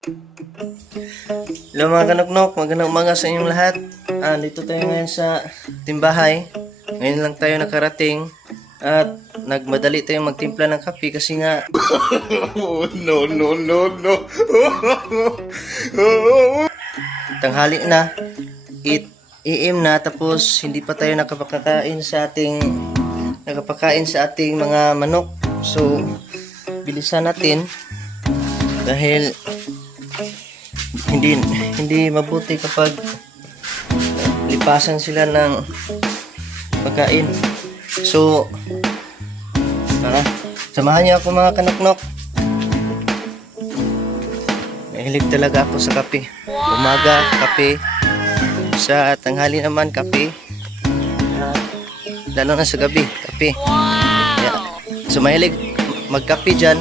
Hello mga kanoknok, magandang umaga sa inyong lahat. Dito tayo ngayon sa timbahay. Ngayon lang tayo nakarating at nagmadali tayong magtimpla ng kape kasi nga Oh, no, no, no, no. tanghali na, iim na, tapos hindi pa tayo nakapakain sa ating mga manok. So bilisan natin dahil hindi mabuti kapag lipasan sila ng pagkain. So tara, samahan niyo ako mga kanoknok. Mahilig talaga ako sa kape. Umaga kape, sa tanghali naman kape, lalo na sa gabi kape. Kaya, so mahilig magkape dyan,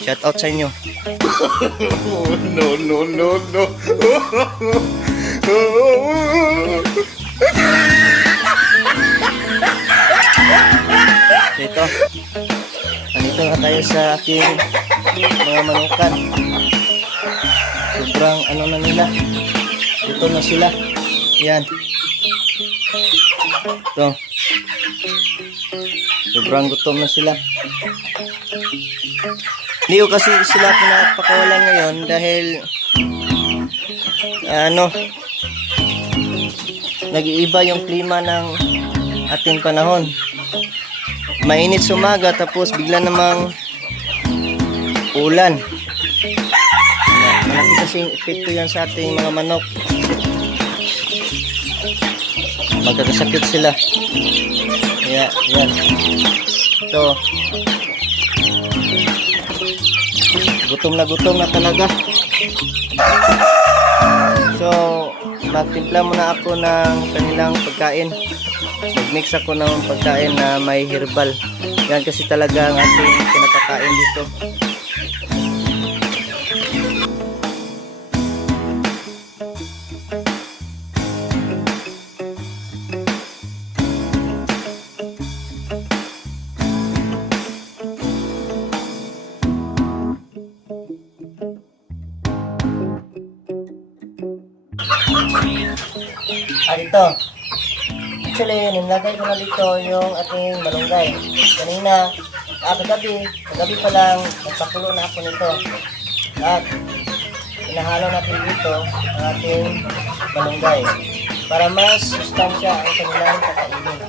shout out sa inyo. Oh, no, no, no, no. So ito, nandito na tayo sa ating mga manukan. Sobrang ano na nila, ito na sila. Yan, ito, sobrang gutom na sila. Hindi ko kasi sila pinapakawalan ngayon dahil nag-iiba yung klima ng ating panahon. Mainit sa umaga tapos bigla namang ulan. Malaki kasing epekto yan sa ating mga manok. Magkakasakit sila. Kaya yan, ito, gutom na talaga. So magtimpla muna ako ng kanilang pagkain. Magmix ako ng pagkain na may herbal. Yan kasi talaga ang ating pinapakain dito. Ito. Actually, nilagay ko na dito yung ating malunggay. Kanina, kagabi pa lang, nagpakulo na ako nito. At pinahalo natin dito ang ating malunggay para mas sustansya ang kanilang kakainin.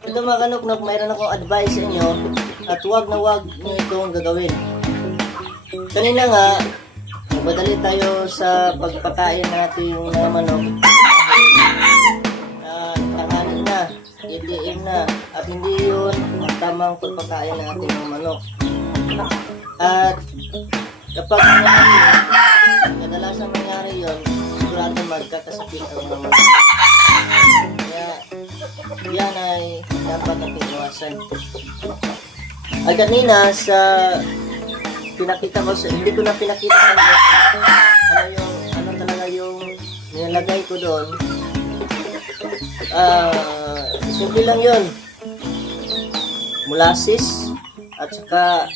Ito mga kanoknok, mayroon akong advice sa inyo at huwag nyo itong gagawin. Kanina nga, nagmadali tayo sa pagpakain natin yung mga manok. Tanghali na, idiin na, at hindi yun ang tamang pagpakain ng ating mga manok. At kapag kadalasang mangyari yun, sigurado magkakasakit ang mga manok. Kaya yan ay dapat natin iwasan. Ay kanina sa pinakita ko hindi ko na pinakita sa inyo ano talaga yung nilagay ko doon. Simple lang yun, molasses at saka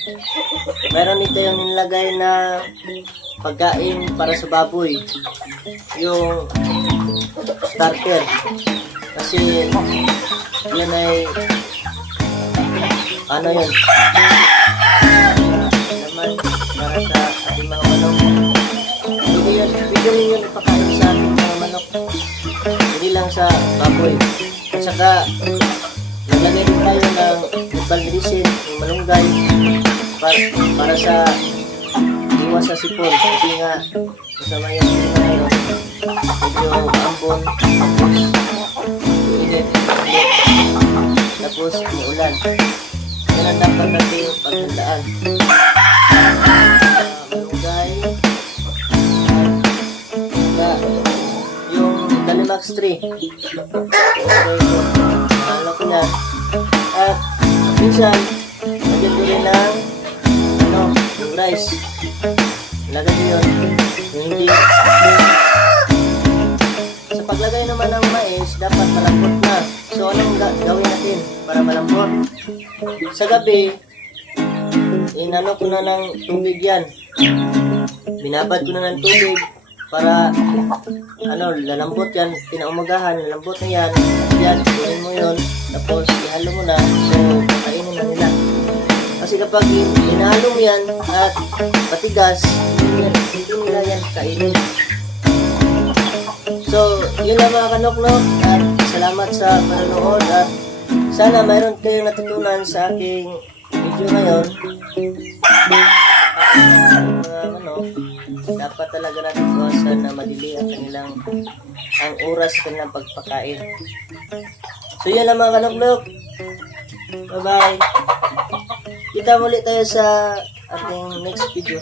meron dito yung nilagay na pagkain para sa baboy, yung starter, kasi yan ay ano yun naman para sa ating mga manok. Pwede ninyo ipakain sa ating mga manok. Hindi lang sa baboy. At saka, naglagay din tayo ng herbal medicine, yung malunggay, para sa iwas sa sipon. Kasi nga, masama yung sipon ngayon. Medyo ambon, tapos init, tapos umuulan. Yan ang dapat natin paghandaan. Malunggay, at yung Dalimax 3. Okay, so, ano ko na. At minsan, lagyan ko rin ng yung rice. Lagyan ko yun. Yung hindi. Sa paglagay naman ng mais, dapat malambot na. So, anong gawin natin para malambot? Sa gabi, inano ko na ng tubig yan. Binabad ko na ng tubig para lalambot yan. Pinaumagahan, lalambot na yan. Yan, kunin mo yun. Tapos, ihalo mo na. So, kainin na nila. Kasi kapag inahalo mo yan at patigas, hindi nila yan kainin. So, yun lang mga kanoklok. At salamat sa panonood. At sana mayroon kayong natutunan sa aking video ngayon. Dapat talaga natin iwasan na madili ang oras sa kanilang pagpakain. So yun lang mga kanoklok. Bye bye. Kita muli tayo sa ating next video.